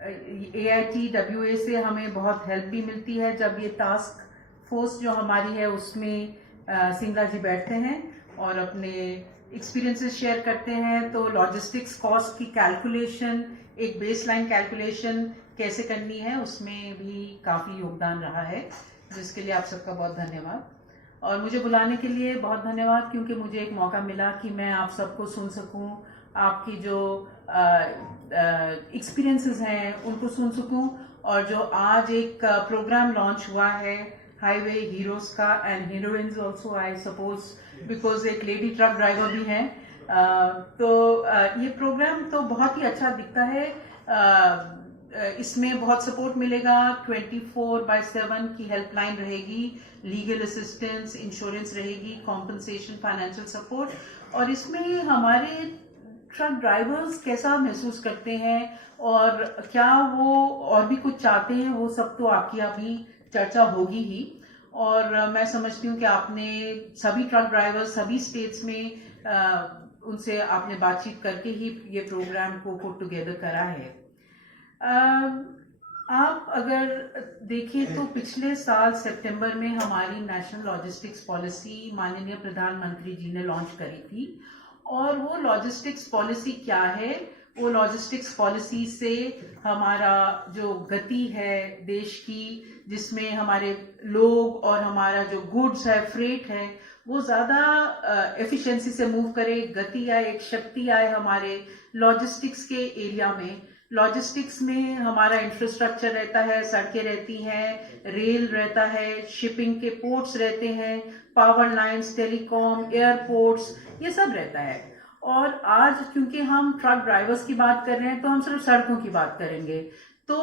AITWA से हमें बहुत हेल्प भी मिलती है। जब ये टास्क फोर्स जो हमारी है उसमें सिंगला जी बैठते हैं और अपने एक्सपीरियंसेस शेयर करते हैं, तो लॉजिस्टिक्स कॉस्ट की कैलकुलेशन, एक बेसलाइन कैलकुलेशन कैसे करनी है, उसमें भी काफ़ी योगदान रहा है, जिसके लिए आप सबका बहुत धन्यवाद। और मुझे बुलाने के लिए बहुत धन्यवाद, क्योंकि मुझे एक मौका मिला कि मैं आप सबको सुन सकूं, आपकी जो एक्सपीरियंसेस हैं उनको सुन सकूं, और जो आज एक प्रोग्राम लॉन्च हुआ है हाईवे हीरोज का, and heroines also I suppose, because एक लेडी ट्रक ड्राइवर भी हैं, तो ये प्रोग्राम तो बहुत ही अच्छा दिखता है। इसमें बहुत सपोर्ट मिलेगा, 24/7 की हेल्पलाइन रहेगी, लीगल असिस्टेंस, इंश्योरेंस रहेगी, कॉम्पनसेशन, फाइनेंशियल सपोर्ट, और इसमें हमारे ट्रक ड्राइवर्स कैसा महसूस करते हैं और क्या वो और भी कुछ चाहते हैं, वो सब तो आपकी अभी चर्चा होगी ही। और मैं समझती हूँ कि आपने सभी ट्रक ड्राइवर्स सभी स्टेट्स में उनसे आपने बातचीत करके ही ये प्रोग्राम को पुट टुगेदर करा है। आप अगर देखें तो पिछले साल सितंबर में हमारी नेशनल लॉजिस्टिक्स पॉलिसी माननीय प्रधानमंत्री जी ने लॉन्च करी थी, और वो लॉजिस्टिक्स पॉलिसी क्या है, वो लॉजिस्टिक्स पॉलिसी से हमारा जो गति है देश की, जिसमें हमारे लोग और हमारा जो गुड्स है, फ्रेट है, वो ज्यादा एफिशिएंसी से मूव करे, गति आए, एक शक्ति आए हमारे लॉजिस्टिक्स के एरिया में। लॉजिस्टिक्स में हमारा इंफ्रास्ट्रक्चर रहता है, सड़कें रहती हैं, रेल रहता है, शिपिंग के पोर्ट्स रहते हैं, पावर लाइंस, टेलीकॉम, एयरपोर्ट्स, ये सब रहता है। और आज क्योंकि हम ट्रक ड्राइवर्स की बात कर रहे हैं, तो हम सिर्फ सड़कों की बात करेंगे। तो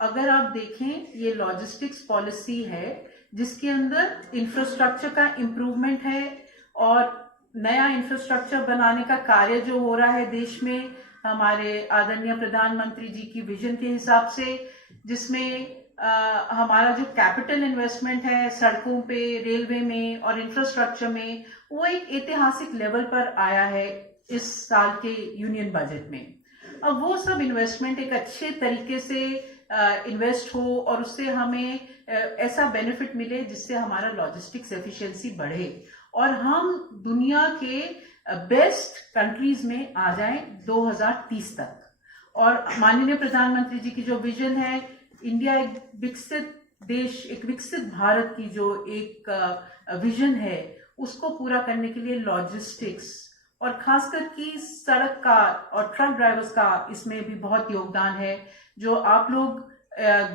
अगर आप देखें, ये लॉजिस्टिक्स पॉलिसी है जिसके अंदर इंफ्रास्ट्रक्चर का इम्प्रूवमेंट है, और नया इंफ्रास्ट्रक्चर बनाने का कार्य जो हो रहा है देश में हमारे आदरणीय प्रधानमंत्री जी की विजन के हिसाब से, जिसमें हमारा जो कैपिटल इन्वेस्टमेंट है सड़कों पे, रेलवे में और इंफ्रास्ट्रक्चर में, वो एक ऐतिहासिक लेवल पर आया है इस साल के यूनियन बजट में। अब वो सब इन्वेस्टमेंट एक अच्छे तरीके से इन्वेस्ट हो और उससे हमें ऐसा बेनिफिट मिले जिससे हमारा लॉजिस्टिक्स एफिशिएंसी बढ़े और हम दुनिया के बेस्ट कंट्रीज में आ जाएं 2030 तक। और माननीय प्रधानमंत्री जी की जो विजन है, इंडिया एक विकसित देश, एक विकसित भारत की जो एक विजन है, उसको पूरा करने के लिए लॉजिस्टिक्स और खासकर की सड़क का और ट्रक ड्राइवर्स का इसमें भी बहुत योगदान है। जो आप लोग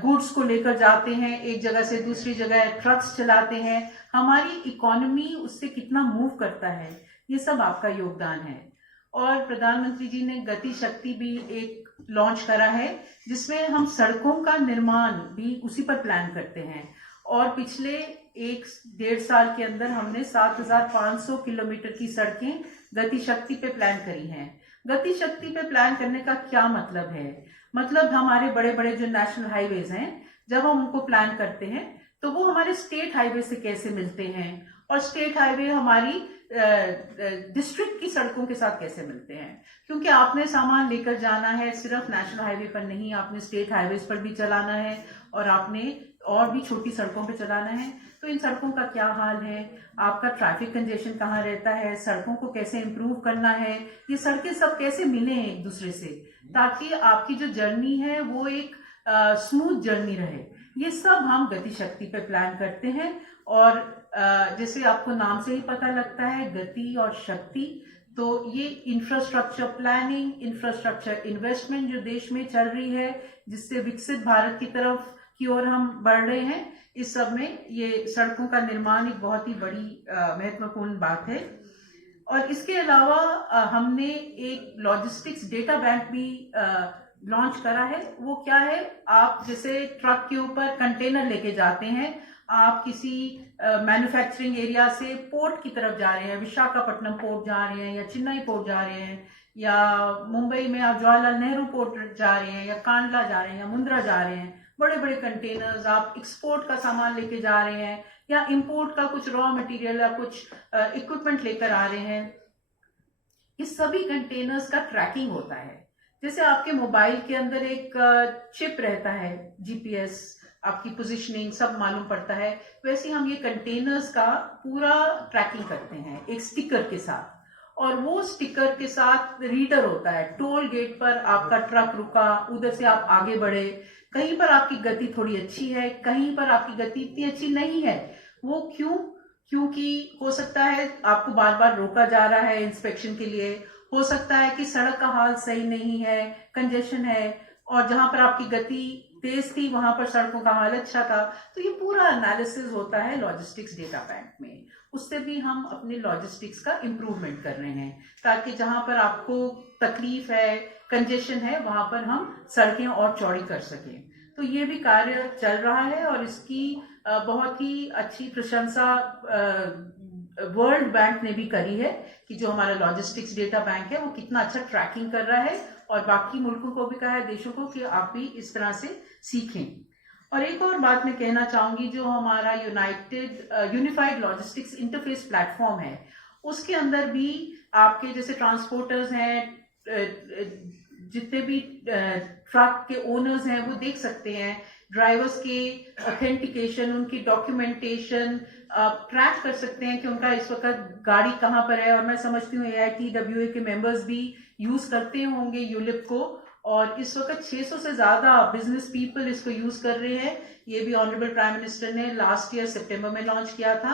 गुड्स को लेकर जाते हैं एक जगह से दूसरी जगह, ट्रक्स चलाते हैं, हमारी इकोनॉमी उससे कितना मूव करता है, ये सब आपका योगदान है। और प्रधानमंत्री जी ने गति शक्ति भी एक लॉन्च करा है, जिसमें हम सड़कों का निर्माण भी उसी पर प्लान करते हैं। और पिछले 1-1.5 साल के अंदर हमने 7,500 किलोमीटर की सड़कें गति शक्ति पे प्लान करी हैं। गति शक्ति पे प्लान करने का क्या मतलब है? मतलब हमारे बड़े बड़े जो नेशनल हाईवेज हैं, जब हम उनको प्लान करते हैं तो वो हमारे स्टेट हाईवे से कैसे मिलते हैं, और स्टेट हाईवे हमारी डिस्ट्रिक्ट की सड़कों के साथ कैसे मिलते हैं। क्योंकि आपने सामान लेकर जाना है सिर्फ नेशनल हाईवे पर नहीं, आपने स्टेट हाईवेज पर भी चलाना है और आपने और भी छोटी सड़कों पे चलाना है। तो इन सड़कों का क्या हाल है, आपका ट्रैफिक कंजेशन कहाँ रहता है, सड़कों को कैसे इम्प्रूव करना है, ये सड़कें सब कैसे मिले हैं एक दूसरे से, ताकि आपकी जो जर्नी है वो एक स्मूथ जर्नी रहे। ये सब हम गति शक्ति पे प्लान करते हैं। और जैसे आपको नाम से ही पता लगता है, गति और शक्ति, तो ये इंफ्रास्ट्रक्चर प्लानिंग, इंफ्रास्ट्रक्चर इन्वेस्टमेंट जो देश में चल रही है, जिससे विकसित भारत की तरफ की ओर हम बढ़ रहे हैं, इस सब में ये सड़कों का निर्माण एक बहुत ही बड़ी महत्वपूर्ण बात है। और इसके अलावा हमने एक लॉजिस्टिक्स डेटा बैंक भी लॉन्च करा है। वो क्या है, आप जैसे ट्रक के ऊपर कंटेनर लेके जाते हैं, आप किसी मैन्युफैक्चरिंग एरिया से पोर्ट की तरफ जा रहे हैं, विशाखापट्टनम पोर्ट जा रहे हैं या चेन्नई पोर्ट जा रहे हैं, या मुंबई में आप जवाहरलाल नेहरू पोर्ट जा रहे हैं, या कांडला जा रहे हैं, या मुंद्रा जा रहे हैं, बड़े बड़े कंटेनर्स, आप एक्सपोर्ट का सामान लेके जा रहे हैं या इंपोर्ट का कुछ रॉ मटेरियल या कुछ इक्विपमेंट लेकर आ रहे हैं, इस सभी कंटेनर्स का ट्रैकिंग होता है, जैसे आपके मोबाइल के अंदर एक चिप रहता है, जीपीएस, आपकी पोजीशनिंग सब मालूम पड़ता है, वैसे हम ये कंटेनर्स का पूरा ट्रैकिंग करते हैं एक स्टिकर के साथ। और वो स्टिकर के साथ रीडर होता है। टोल गेट पर आपका ट्रक रुका, उधर से आप आगे बढ़े, कहीं पर आपकी गति थोड़ी अच्छी है, कहीं पर आपकी गति इतनी अच्छी नहीं है। वो क्यों? क्योंकि हो सकता है आपको बार बार रोका जा रहा है इंस्पेक्शन के लिए, हो सकता है कि सड़क का हाल सही नहीं है, कंजेशन है, और जहां पर आपकी गति तेज थी वहां पर सड़कों का हाल अच्छा था। तो ये पूरा एनालिसिस होता है लॉजिस्टिक्स डेटा बैंक में। उससे भी हम अपने लॉजिस्टिक्स का इम्प्रूवमेंट कर रहे हैं, ताकि जहां पर आपको तकलीफ है, कंजेशन है, वहां पर हम सड़कें और चौड़ी कर सकें। तो ये भी कार्य चल रहा है और इसकी बहुत ही अच्छी प्रशंसा वर्ल्ड बैंक ने भी करी है कि जो हमारा लॉजिस्टिक्स डेटा बैंक है वो कितना अच्छा ट्रैकिंग कर रहा है, और बाकी मुल्कों को भी कहा है, देशों को, कि आप भी इस तरह से सीखें। और एक और बात मैं कहना चाहूंगी, जो हमारा यूनिफाइड लॉजिस्टिक्स इंटरफेस प्लेटफॉर्म है, उसके अंदर भी आपके जैसे ट्रांसपोर्टर्स हैं, जितने भी ट्रक के ओनर्स हैं, वो देख सकते हैं ड्राइवर्स के ऑथेंटिकेशन, उनकी डॉक्यूमेंटेशन ट्रैक कर सकते हैं कि उनका इस वक्त गाड़ी कहाँ पर है। और मैं समझती हूँ AITWA के मेंबर्स भी यूज करते होंगे यूलिप को, और इस वक्त 600 से ज्यादा बिजनेस पीपल इसको यूज कर रहे हैं। ये भी ऑनरेबल प्राइम मिनिस्टर ने लास्ट ईयर सितंबर में लॉन्च किया था।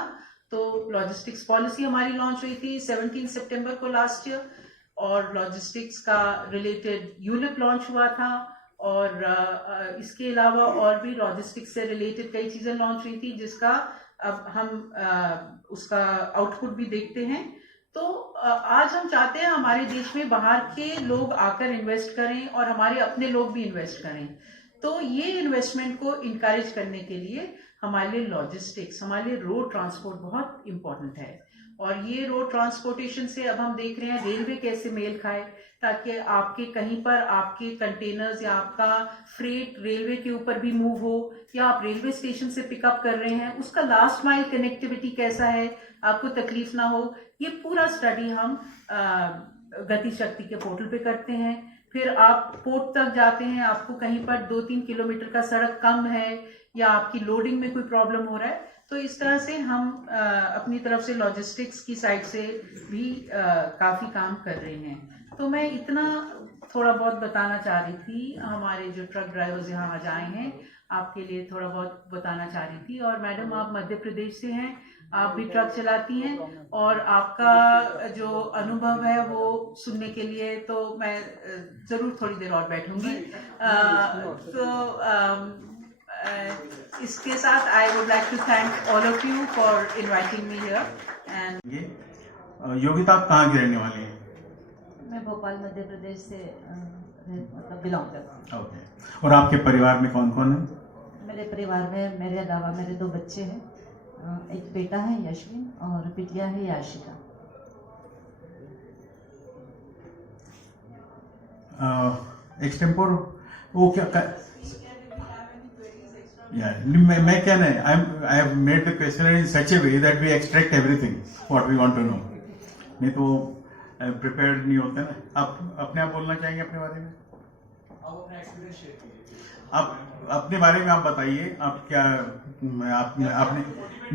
तो लॉजिस्टिक्स पॉलिसी हमारी लॉन्च हुई थी 17 सितंबर को लास्ट ईयर, और लॉजिस्टिक्स का रिलेटेड यूलिप लॉन्च हुआ था, और इसके अलावा और भी लॉजिस्टिक्स से रिलेटेड कई चीजें लॉन्च हुई थी, जिसका अब हम उसका आउटपुट भी देखते हैं। तो आज हम चाहते हैं हमारे देश में बाहर के लोग आकर इन्वेस्ट करें और हमारे अपने लोग भी इन्वेस्ट करें। तो ये इन्वेस्टमेंट को इनकरेज करने के लिए हमारे लिए लॉजिस्टिक्स, हमारे लिए रोड ट्रांसपोर्ट बहुत इंपॉर्टेंट है। और ये रोड ट्रांसपोर्टेशन से अब हम देख रहे हैं रेलवे कैसे मेल खाए, ताकि आपके कहीं पर आपके कंटेनर्स या आपका फ्रेट रेलवे के ऊपर भी मूव हो, या आप रेलवे स्टेशन से पिकअप कर रहे हैं, उसका लास्ट माइल कनेक्टिविटी कैसा है, आपको तकलीफ ना हो। ये पूरा स्टडी हम गति शक्ति के पोर्टल पे करते हैं। फिर आप पोर्ट तक जाते हैं, आपको कहीं पर 2-3 किलोमीटर का सड़क कम है, या आपकी लोडिंग में कोई प्रॉब्लम हो रहा है, तो इस तरह से हम अपनी तरफ से लॉजिस्टिक्स की साइड से भी काफी काम कर रहे हैं। तो मैं इतना थोड़ा बहुत बताना चाह रही थी। हमारे जो ट्रक ड्राइवर्स यहाँ आज आए हैं, आपके लिए थोड़ा बहुत बताना चाह रही थी। और मैडम, आप मध्य प्रदेश से हैं, आप भी ट्रक चलाती हैं, और आपका जो अनुभव है वो सुनने के लिए तो मैं जरूर थोड़ी देर और बैठूंगी। इसके साथ I would like to thank all of you for inviting me here. And Yogita, आप कहाँ की रहने वाली हैं? मैं भोपाल मध्य प्रदेश से मतलब बिलोंग करती हूँ। ओके। और आपके परिवार में कौन कौन है? मेरे परिवार में मेरे अलावा मेरे 2 बच्चे हैं, एक बेटा है यशविन और बिटिया है याशिका। एक्सटेम्पोर वो क्या मैं कहना है, I have made the question in such a way that we extract everything what we want to know. नहीं तो प्रिपेयर्ड नहीं होते ना। आप अपने आप बोलना चाहेंगे अपने बारे में? आप अपने बारे में आप बताइए, आप क्या आपने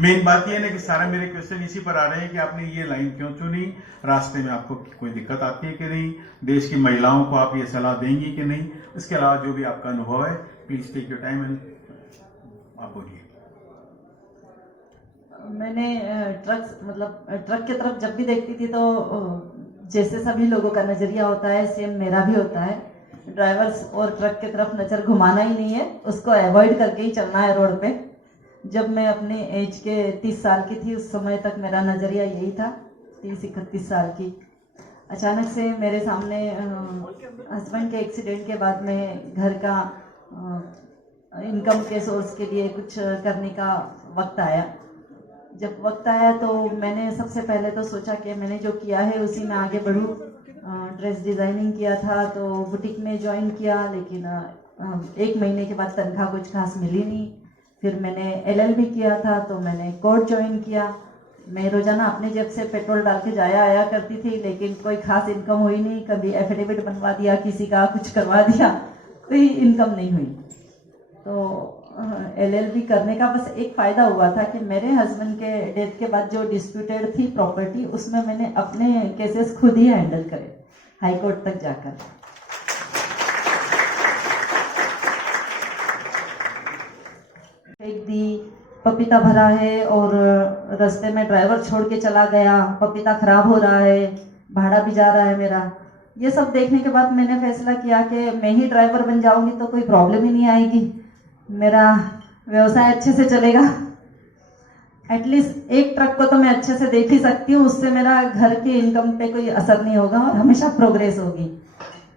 मेन बात ये है ना कि सारा मेरे क्वेश्चन इसी पर आ रहे हैं कि आपने ये लाइन क्यों चुनी, रास्ते में आपको कोई दिक्कत आती है कि नहीं, देश की महिलाओं को आप ये सलाह देंगी कि नहीं, इसके अलावा जो भी आपका अनुभव है, please take your time and आप बोलिए। मैंने ट्रक की तरफ जब भी देखती थी तो जैसे सभी लोगों का नजरिया होता है, सेम मेरा भी होता है। ड्राइवर्स और ट्रक की तरफ नजर घुमाना ही नहीं है, उसको अवॉइड करके ही चलना है रोड पे। जब मैं अपने एज के 30 साल की थी, उस समय तक मेरा नजरिया यही था, 30-31 साल की। अचानक से मेरे सामने हस्बैंड के एक्सीडेंट के बाद में घर का इनकम के सोर्स के लिए कुछ करने का वक्त आया। जब वक्त आया तो मैंने सबसे पहले तो सोचा कि मैंने जो किया है उसी में आगे बढ़ूँ। ड्रेस डिज़ाइनिंग किया था तो बुटीक में ज्वाइन किया, लेकिन 1 महीने के बाद तनख्वाह कुछ खास मिली नहीं। फिर मैंने LLB किया था तो मैंने कोर्ट ज्वाइन किया। मैं रोजाना अपने जेब से पेट्रोल डाल के जाया आया करती थी, लेकिन कोई खास इनकम हुई नहीं। कभी एफिडेविट बनवा दिया, किसी का कुछ करवा दिया, कोई इनकम नहीं हुई। तो LLB करने का बस एक फायदा हुआ था कि मेरे हस्बैंड के डेथ के बाद जो डिस्प्यूटेड थी प्रॉपर्टी, उसमें मैंने अपने केसेस खुद ही हैंडल करे हाई कोर्ट तक जाकर। फेंक दी, पपीता भरा है और रास्ते में ड्राइवर छोड़ के चला गया, पपीता खराब हो रहा है, भाड़ा भी जा रहा है मेरा। ये सब देखने के बाद मैंने फैसला किया कि मैं ही ड्राइवर बन जाऊंगी तो कोई प्रॉब्लम ही नहीं आएगी, मेरा व्यवसाय अच्छे से चलेगा। एटलीस्ट एक ट्रक को तो मैं अच्छे से देख ही सकती हूँ, उससे मेरा घर के इनकम पे कोई असर नहीं होगा और हमेशा प्रोग्रेस होगी।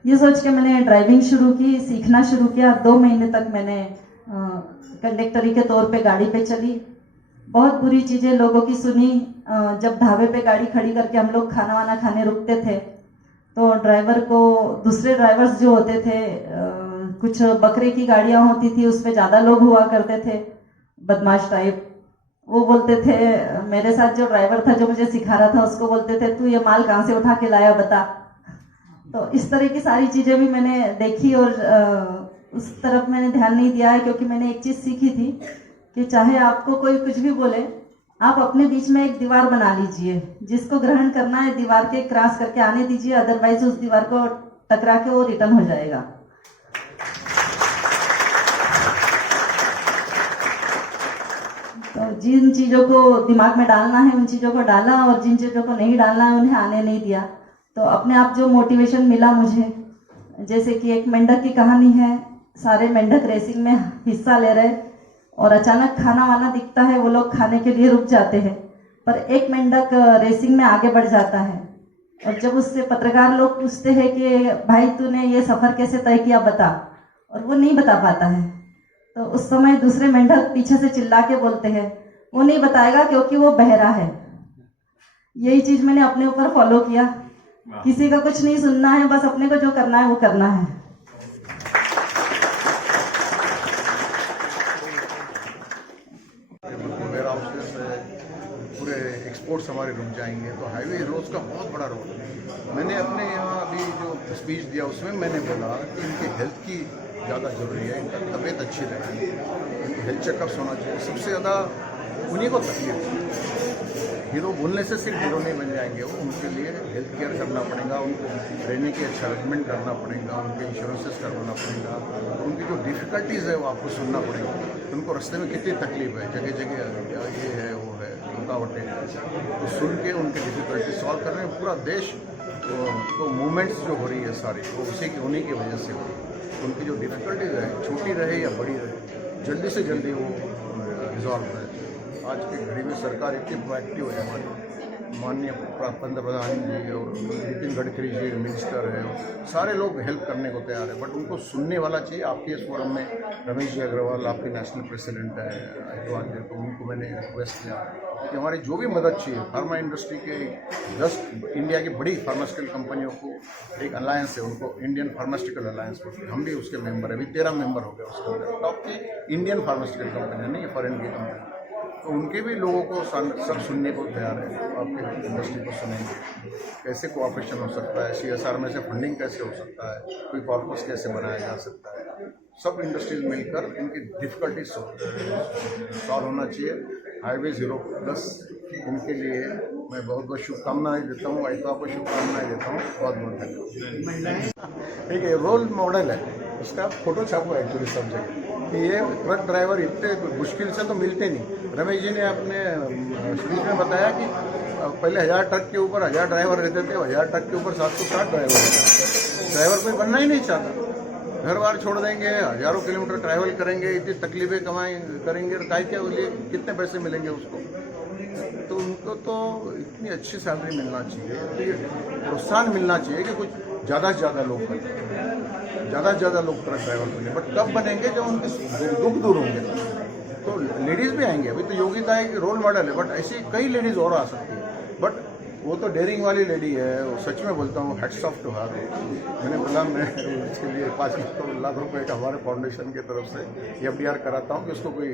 ये सोच के मैंने ड्राइविंग शुरू की, सीखना शुरू किया। 2 महीने तक मैंने कंडक्टरी के तौर पे गाड़ी पे चली। बहुत बुरी चीज़ें लोगों की सुनी। जब ढाबे पे गाड़ी खड़ी करके हम लोग खाना वाना खाने रुकते थे, तो ड्राइवर को दूसरे ड्राइवर्स जो होते थे, कुछ बकरे की गाड़ियाँ होती थी, उस पर ज़्यादा लोग हुआ करते थे, बदमाश टाइप। वो बोलते थे, मेरे साथ जो ड्राइवर था जो मुझे सिखा रहा था, उसको बोलते थे, तू ये माल कहाँ से उठा के लाया बता। तो इस तरह की सारी चीज़ें भी मैंने देखी और उस तरफ मैंने ध्यान नहीं दिया है, क्योंकि मैंने एक चीज़ सीखी थी कि चाहे आपको कोई कुछ भी बोले, आप अपने बीच में एक दीवार बना लीजिए। जिसको ग्रहण करना है दीवार के क्रॉस करके आने दीजिए, अदरवाइज उस दीवार को टकरा के वो रिटर्न हो जाएगा। तो जिन चीज़ों को दिमाग में डालना है उन चीज़ों को डाला, और जिन चीज़ों को नहीं डालना है उन्हें आने नहीं दिया। तो अपने आप जो मोटिवेशन मिला मुझे, जैसे कि एक मेंढक की कहानी है। सारे मेंढक रेसिंग में हिस्सा ले रहे और अचानक खाना वाना दिखता है, वो लोग खाने के लिए रुक जाते हैं, पर एक मेंढक रेसिंग में आगे बढ़ जाता है। और जब उससे पत्रकार लोग पूछते हैं कि भाई तूने ये सफ़र कैसे तय किया बता, और वो नहीं बता पाता है, तो उस समय दूसरे मेंढक पीछे से चिल्ला के बोलते हैं, वो नहीं बताएगा क्योंकि वो बहरा है। यही चीज़ मैंने अपने ऊपर फॉलो किया। किसी का कुछ नहीं सुनना है, बस अपने को जो करना है वो करना है। वेयर हाउसेस पूरे एक्सपोर्ट्स हमारे रुक जाएंगे, तो हाईवे रोड्स का बहुत बड़ा रोल है। मैंने अपने यहाँ अभी जो स्पीच दिया उसमें मैंने बोला कि इनकी हेल्थ की ज़्यादा ज़रूरी है, इनका तबीयत अच्छी रहेगी, इनकी हेल्थ चेकअप्स होना चाहिए। सबसे ज़्यादा उन्हीं को तकलीफ है। हीरो बोलने से सिर्फ हीरो नहीं बन जाएंगे वो, उनके लिए हेल्थ केयर करना पड़ेगा, उनको रहने की अच्छा अरेंजमेंट करना पड़ेगा, उनके इंश्योरेंसेस करवाना पड़ेगा, उनकी जो डिफ़िकल्टीज़ है वो आपको सुनना पड़ेगा। उनको रास्ते में कितनी तकलीफ है, जगह जगह ये है वो है, रुकावटें हैं, तो सुन के उनकी डिफ़िकल्टी सॉल्व करने में पूरा देश तो मूवमेंट्स जो हो रही है सारी, वो उसी की उन्हीं की वजह से हो रही है। उनकी जो डिफ़िकल्टीज़ है, छोटी रहे या बड़ी रहे, जल्दी से जल्दी वो रिजॉल्व है। आज की घड़ी में सरकार इतनी प्रोएक्टिव है, हमारी माननीय पंतप्रधान जी और नितिन गडकरी जी मिनिस्टर है, सारे लोग हेल्प करने को तैयार है, बट उनको सुनने वाला चाहिए। आपके इस फोरम में रमेश जी अग्रवाल आपके नेशनल प्रेसिडेंट है अहतवान जी, तो उनको मैंने रिक्वेस्ट किया कि हमारी जो भी मदद चाहिए, फार्मा इंडस्ट्री के 10 इंडिया की बड़ी फार्मास्यूटिकल कंपनियों को एक अलायंस है, उनको इंडियन फार्मास्यूटिकल अलायंस बोलते हैं, हम भी उसके मेंबर है। अभी 13 मेंबर हो गए उसके अंदर। टॉप की इंडियन फार्मास्यूटिकल कंपनी नहीं, फॉरेन की कंपनी, तो उनके भी लोगों को सब सुनने को तैयार है। आपके इंडस्ट्री को सुनेंगे, कैसे कोऑपरेशन हो सकता है, CSR में से फंडिंग कैसे हो सकता है, कोई कॉर्पस कैसे बनाया जा सकता है, सब इंडस्ट्रीज मिलकर इनकी डिफ़िकल्टीज सॉल्व होना चाहिए। हाईवे 0+ इनके लिए मैं बहुत बहुत शुभकामनाएं देता हूँ, तो आपको शुभकामनाएं देता हूँ। बहुत बहुत धन्यवाद। ठीक है, रोल मॉडल है, इसका फोटो छापो एक्चुअली सब जगह कि ये ट्रक ड्राइवर इतने मुश्किल से तो मिलते नहीं। रमेश जी ने अपने स्पीच में बताया कि पहले 1000 ट्रक के ऊपर 1000 ड्राइवर रहते थे, 1000 ट्रक के ऊपर 760 ड्राइवर रहते। ड्राइवर कोई बनना ही नहीं चाहता, घर बार छोड़ देंगे, हज़ारों किलोमीटर ट्रैवल करेंगे, इतनी तकलीफें करेंगे, क्या लिए कितने पैसे मिलेंगे उसको। तो उनको तो इतनी अच्छी सैलरी मिलना चाहिए, तो ये प्रोत्साहन मिलना चाहिए कि कुछ ज़्यादा से ज़्यादा लोग बने, ज़्यादा से ज़्यादा लोग ट्रक ड्राइवर बने। बट कब बनेंगे जब उनके दुख दूर होंगे, तो लेडीज़ भी आएंगे। अभी तो योगिता एक रोल मॉडल है, बट ऐसी कई लेडीज़ और आ सकती है। बट वो तो डेयरिंग वाली लेडी है, वो सच में बोलता हूँ, हैट्स ऑफ टू हर। मैंने बोला मैं इसके लिए 5 लाख रुपए का हमारे फाउंडेशन की तरफ से FDR कराता हूँ कि उसको कोई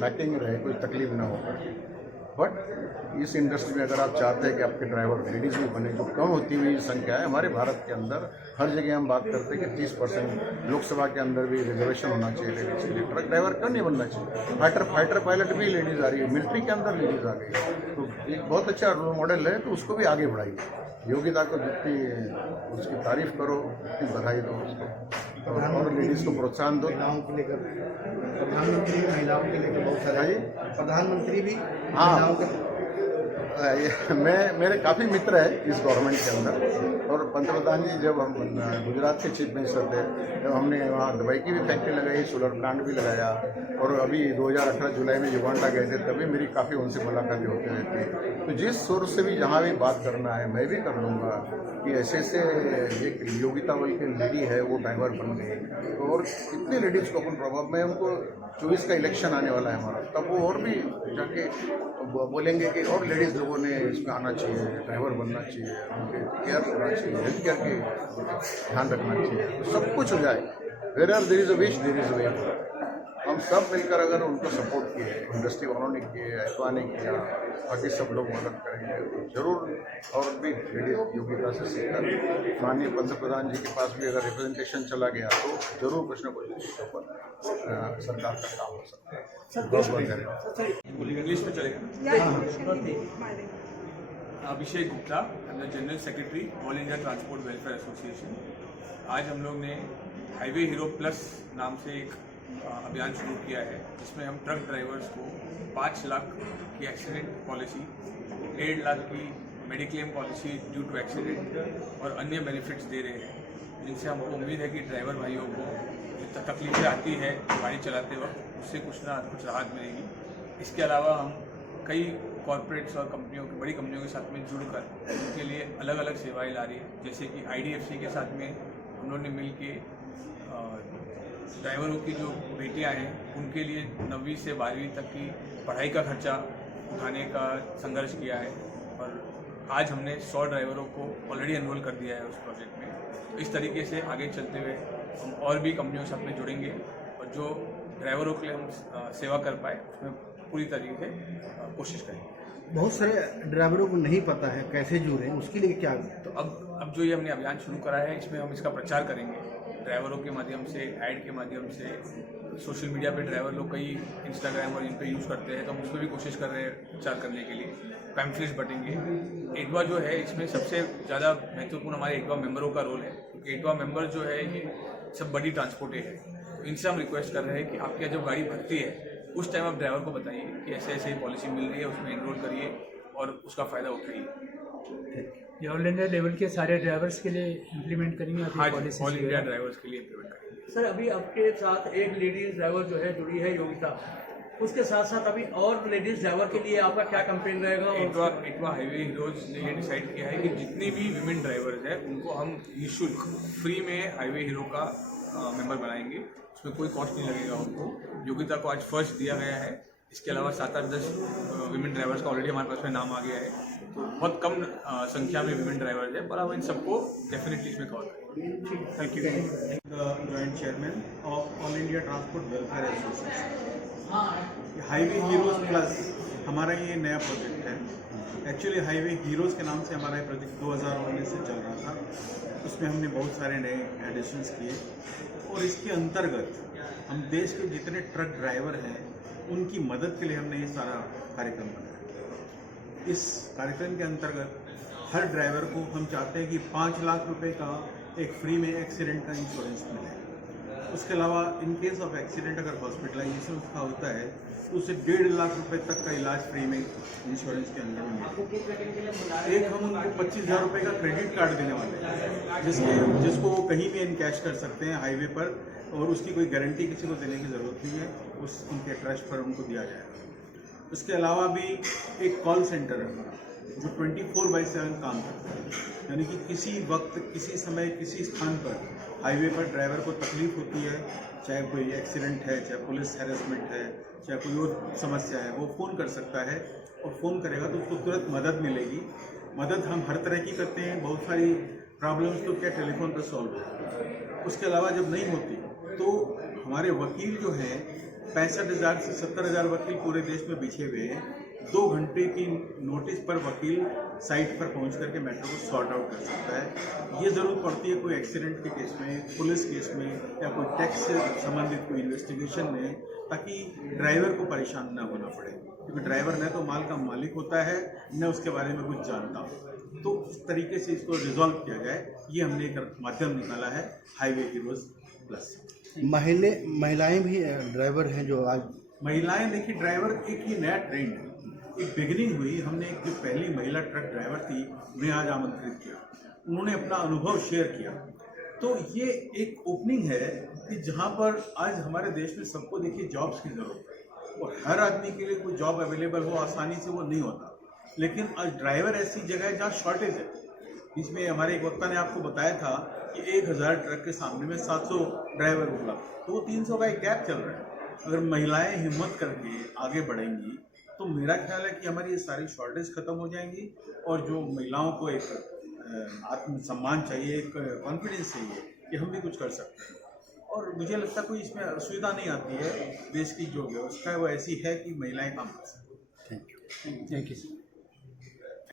बैकिंग रहे, कोई तकलीफ ना हो। बट इस इंडस्ट्री में अगर आप चाहते हैं कि आपके ड्राइवर लेडीज़ भी बने, जो कम होती हुई संख्या है हमारे भारत के अंदर, हर जगह हम बात करते हैं कि 30% लोकसभा के अंदर भी रिजर्वेशन होना चाहिए लेडीज़ के लिए। ट्रक ड्राइवर क्यों नहीं बनना चाहिए? फाइटर पायलट भी लेडीज़ आ रही है, मिलिट्री के अंदर लेडीज़ आ गई है, तो एक बहुत अच्छा रोल मॉडल है, तो उसको भी आगे बढ़ाइए। योग्यता को जितनी उसकी तारीफ करो उतनी बधाई दो उसको, और लेडीज़ को प्रोत्साहन दो। महिलाओं को लेकर प्रधानमंत्री भी महिलाओं के लेकर बहुत सारे, प्रधानमंत्री भी हाँ। महिलाओं के मेरे काफ़ी मित्र हैं इस गवर्नमेंट के अंदर, और पंतप्रधान जी जब हम गुजरात के चीफ मिनिस्टर थे तब हमने वहाँ दवाई की भी फैक्ट्री लगाई, सोलर प्लांट भी लगाया, और अभी 2018 जुलाई में युगांडा गए थे तभी मेरी काफ़ी उनसे मुलाकातें होती रहती। तो जिस सोर्स से भी जहाँ भी बात करना है मैं भी कर लूँगा कि ऐसे एक योगिता बल के लेडी है वो ड्राइवर बन गई, और कितने लेडीज़ को अपन प्रभाव में, उनको 24 का इलेक्शन आने वाला है हमारा, तब वो और भी जाके बोलेंगे कि और लेडीज़ लोगों ने इसमें आना चाहिए, ड्राइवर बनना चाहिए, उनके केयर करना चाहिए, हेल्थ केयर के ध्यान रखना चाहिए, तो सब कुछ हो जाए। Where are there is a wish there is a way. हम सब मिलकर अगर उनको सपोर्ट किए, इंडस्ट्री वालों ने किए, ऐसा ने किया, बाकी सब लोग मदद करेंगे तो जरूर और भी लेडीज योग्यता से सीखकर माननीय पंतप्रधान जी के पास भी अगर रिप्रेजेंटेशन चला गया तो जरूर कुछ न कुछ इसके ऊपर सरकार का काम हो सकता है। बहुत बहुत धन्यवाद। इंग्लिश में चलेगा। Abhishek Gupta, general secretary all India transport welfare association. आज हम लोग ने हाईवे हीरो प्लस नाम से एक अभियान शुरू किया है, जिसमें हम ट्रक ड्राइवर्स को 5 लाख की एक्सीडेंट पॉलिसी, 1.5 लाख की mediclaim policy due to accident और अन्य बेनिफिट्स दे रहे हैं, जिनसे हमको उम्मीद है कि ड्राइवर भाइयों को जो तकलीफें आती है गाड़ी चलाते वक्त, उससे कुछ ना कुछ राहत मिलेगी। इसके अलावा हम कई कॉरपोरेट्स और कंपनियों की, बड़ी कंपनियों के साथ में जुड़कर उनके लिए अलग अलग सेवाएं ला रही है। जैसे कि IDFC के साथ में हम लोगों ने मिल के ड्राइवरों की जो बेटियां हैं उनके लिए 9वीं से 12वीं तक की पढ़ाई का खर्चा उठाने का संघर्ष किया है, और आज हमने 100 ड्राइवरों को ऑलरेडी एनरोल कर दिया है उस प्रोजेक्ट में। तो इस तरीके से आगे चलते हुए हम और भी कंपनियों के साथ में जुड़ेंगे, और जो ड्राइवरों के लिए हम सेवा कर पाए उसमें पूरी तरीके से कोशिश करेंगे। बहुत सारे ड्राइवरों को नहीं पता है कैसे जुड़े, उसके लिए क्या? तो अब जो ये हमने अभियान शुरू करा है, इसमें हम इसका प्रचार करेंगे ड्राइवरों के माध्यम से, ऐड के माध्यम से। सोशल मीडिया पे ड्राइवर लोग कई इंस्टाग्राम और इन पे यूज़ करते हैं, तो हम उस पर भी कोशिश कर रहे हैं प्रचार करने के लिए। पैम्फलेट्स बटेंगे। एडवा जो है, इसमें सबसे ज़्यादा महत्वपूर्ण हमारे एडवा मेंबरों का रोल है, क्योंकि एडवा मेंबर जो है ये सब बड़ी ट्रांसपोर्टे है। तो इनसे हम रिक्वेस्ट कर रहे हैं कि आपकी जब गाड़ी भरती है उस टाइम आप ड्राइवर को बताइए कि ऐसे ऐसे पॉलिसी मिल रही है, उसमें एनरोल करिए और उसका फ़ायदा उठाइए। ये ऑल इंडिया लेवल के सारे ड्राइवर्स के लिए इम्प्लीमेंट करेंगे हाँ, ऑल इंडिया ड्राइवर्स के लिए इम्प्लीमेंट करेंगे। सर, अभी आपके साथ एक लेडीज ड्राइवर जो है जुड़ी है योगिता, उसके साथ साथ अभी और लेडीज ड्राइवर के लिए आपका क्या कैंपेन रहेगा? इटवा हाईवे हीरोज ने ये डिसाइड किया है कि जितनी भी विमेन ड्राइवर्स हैं उनको हम निःशुल्क फ्री में हाईवे हीरो का मेंबर बनाएंगे। उसमें कोई कॉस्ट नहीं लगेगा उनको। योगिता को आज फर्स्ट दिया गया है। इसके अलावा 7-8-10 विमेन ड्राइवर्स का ऑलरेडी हमारे पास में नाम आ गया है। तो बहुत कम संख्या में विमेन ड्राइवर्स है, पर हम इन सबको डेफिनेटली इसमें कवर करेंगे। Thank you. Joint chairman of all India transport welfare association. Highway heroes plus हमारा ये नया प्रोजेक्ट है। एक्चुअली हाईवे हीरोज के नाम से हमारा ये प्रोजेक्ट 2019 से चल रहा था। उसमें हमने बहुत सारे नए एडिशंस किए, और इसके अंतर्गत हम देश के जितने ट्रक ड्राइवर हैं उनकी मदद के लिए हमने ये सारा कार्यक्रम बनाया। इस कार्यक्रम के अंतर्गत हर ड्राइवर को हम चाहते हैं कि 5 लाख रुपए का एक फ्री में एक्सीडेंट का इंश्योरेंस मिले। उसके अलावा इन केस ऑफ एक्सीडेंट अगर हॉस्पिटलाइजेशन उसका होता है तो उसे 1.5 लाख रुपए तक का इलाज फ्री में इंश्योरेंस के अंदर मिले। एक हम उनको 25,000 रुपये का क्रेडिट कार्ड देने वाले हैं, जिसको वो कहीं भी इनकैश कर सकते हैं हाईवे पर, और उसकी कोई गारंटी किसी को देने की ज़रूरत नहीं है। उस उनके ट्रस्ट पर उनको दिया जाएगा। उसके अलावा भी एक कॉल सेंटर है हमारा जो 24/7 काम करता है, यानी कि किसी वक्त, किसी समय, किसी स्थान पर हाईवे पर ड्राइवर को तकलीफ होती है, चाहे कोई एक्सीडेंट है, चाहे पुलिस हैरेसमेंट है, चाहे कोई और समस्या है, वो फ़ोन कर सकता है, और फ़ोन करेगा तो उसको तुरंत मदद मिलेगी। मदद हम हर तरह की करते हैं। बहुत सारी प्रॉब्लम्स तो क्या टेलीफोन पर सॉल्व हो जाती है। उसके अलावा जब नहीं होती तो हमारे वकील जो हैं, 65,000 से 70,000 वकील पूरे देश में बिछे हुए हैं, 2 घंटे की नोटिस पर वकील साइट पर पहुंच करके मैटर को सॉर्ट आउट कर सकता है। ये ज़रूरत पड़ती है कोई एक्सीडेंट के केस में, पुलिस केस में या कोई टैक्स से संबंधित कोई इन्वेस्टिगेशन में, ताकि ड्राइवर को परेशान न होना पड़े, क्योंकि ड्राइवर न तो माल का मालिक होता है न उसके बारे में कुछ जानता हो। तो इस तरीके से इसको रिजॉल्व किया जाए, ये हमने एक माध्यम निकाला है हाईवे हीरोज प्लस। महिलाएं भी ड्राइवर हैं जो आज महिलाएं, देखिए ड्राइवर एक ही नया ट्रेंड है, एक बिगिनिंग हुई। हमने एक जो पहली महिला ट्रक ड्राइवर थी उन्हें आज आमंत्रित किया, उन्होंने अपना अनुभव शेयर किया। तो ये एक ओपनिंग है कि जहाँ पर आज हमारे देश में सबको देखिए जॉब्स की जरूरत है और हर आदमी के लिए कोई जॉब अवेलेबल हो आसानी से वो नहीं होता, लेकिन आज ड्राइवर ऐसी जगह है जहाँ शॉर्टेज है। इसमें हमारे एक वक्ता ने आपको बताया था कि 1000 ट्रक के सामने में 700 ड्राइवर उपलब्ध, तो वो 300 का एक गैप चल रहा है। अगर महिलाएं हिम्मत करके आगे बढ़ेंगी तो मेरा ख्याल है कि हमारी ये सारी शॉर्टेज खत्म हो जाएंगी और जो महिलाओं को एक आत्मसम्मान चाहिए, एक कॉन्फिडेंस चाहिए कि हम भी कुछ कर सकते हैं। और मुझे लगता है कोई इसमें असुविधा नहीं आती है। देश की जो व्यवस्था है वो ऐसी है कि महिलाएं काम कर सकती हैं। Thank you. Thank you.